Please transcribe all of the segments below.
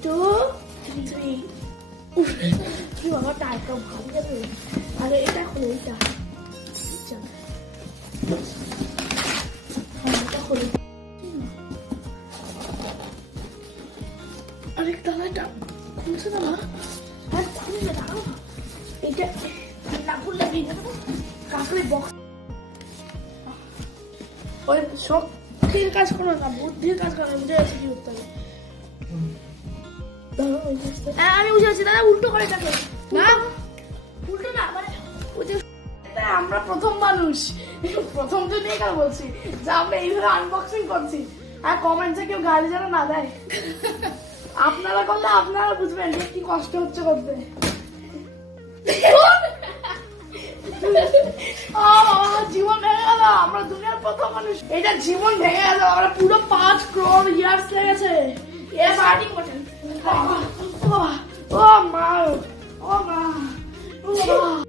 Two, three. কি বাবা টাইটা ভালো যাবে আরে এটা হলো এটা এটা হলো আরে তালাটা খুলছে না আর খুলে দাও এটা না খুললে ভেঙে দেবো কাকড়ে বক্স ওই শক্তির কাজ করো না বুদ্ধির কাজ করো বুঝে আছে কি করতে হবে আমি বুঝে আছি দাদা উল্টো করে থাকে না উল্টো না মানে আমরা প্রথম মানুষ প্রথম তো নিয়ে কেন বলছি যে আমরা এইভাবে আনবক্সিং করছি আর কমেন্টসে কেউ গালি যেন না দেয় আপনারা করলে আপনারা বুঝবেন যে কি কষ্ট হচ্ছে করতে জীবন ভেঙে গেল আমরা দুনিয়ার প্রথম মানুষ এটা জীবন ভেঙে গেল আমরা পুরো 5 crore ইয়ার্স লেগেছে এর পার্টি করছেন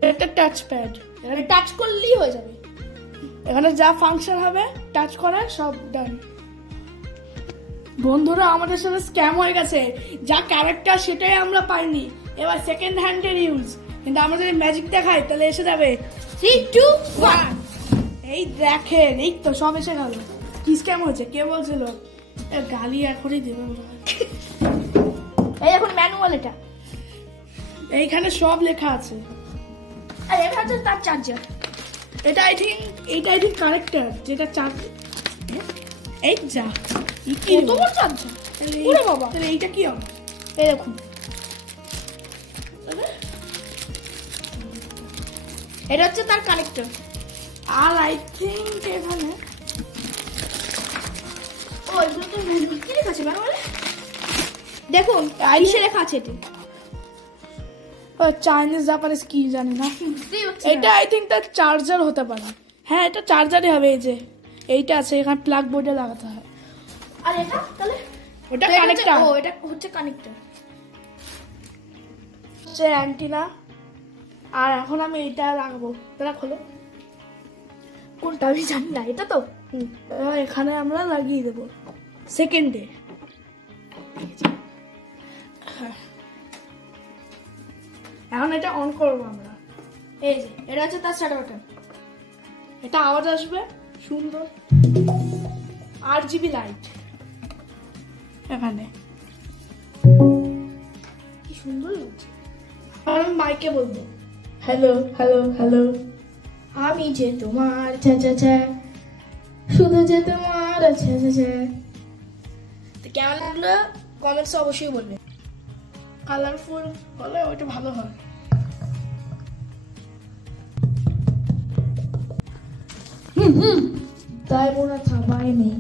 এটা টাচ প্যাড এখানে টাচ করলেই হয়ে যাবে এখানে যা ফাংশন হবে টাচ করে সব ডান বন্ধুরা আমাদের সাথে স্ক্যাম হয়ে গেছে যা ক্যারেক্টার সেটাই আমরা পাইনি এবার সেকেন্ড হ্যান্ডের ইউজ কিন্তু আমরা যদি ম্যাজিক দেখাই তাহলে এসে যাবে 3 2 1 এই দেখেন এই তো সব এসে গেল কি স্ক্যাম হয়েছে কে বলছিল গালি এখনই দেবে এই এখন ম্যানুয়াল এটা এইখানে সব লেখা আছে আর এটা হচ্ছে তার চার্জার এটা আই থিঙ্ক কানেক্টর যেটা চার্জ এই যা কি কত বড় চার্জার ওরে বাবা তাহলে এইটা কি হবে এই দেখুন এটা হচ্ছে তার কানেক্টর আর আই থিঙ্ক এখানে ও এগুলো তো কি লেখা আছে ম্যানুয়ালে দেখুন আইসে লেখা আছে এটা চাইনিজ জাপানিজ কি জানি না এটা আই থিঙ্ক তার চার্জার হতে পারে হ্যাঁ এটা চার্জারই হবে এই যে এইটা আছে এখানে প্লাগ বোর্ডে লাগাতে হয় আর এটা তাহলে ওটা কানেক্টর ও এটা হচ্ছে কানেক্টর হচ্ছে অ্যান্টিনা আর এখন আমি এইটা লাগাবো এটা খোলো কোনটা আমি জানি না এটা তো এখানে আমরা লাগিয়ে দেবো সেকেন্ডে এখন এটা অন করবো আমরা এই যে এটা হচ্ছে তার স্টার্ট বাটন এটা আওয়াজ আসবে সুন্দর RGB লাইট এখানে কি সুন্দর লাগছে আমি মাইকে বলবো হ্যালো হ্যালো হ্যালো আমি যে তোমার ছা ছা ছা শুধু যে তোমার ছা ছা ছা তো কেমন লাগলো কমেন্টসে অবশ্যই বলবে কালারফুল হলে ওইটা ভালো হয় তাই মনে থামায়নি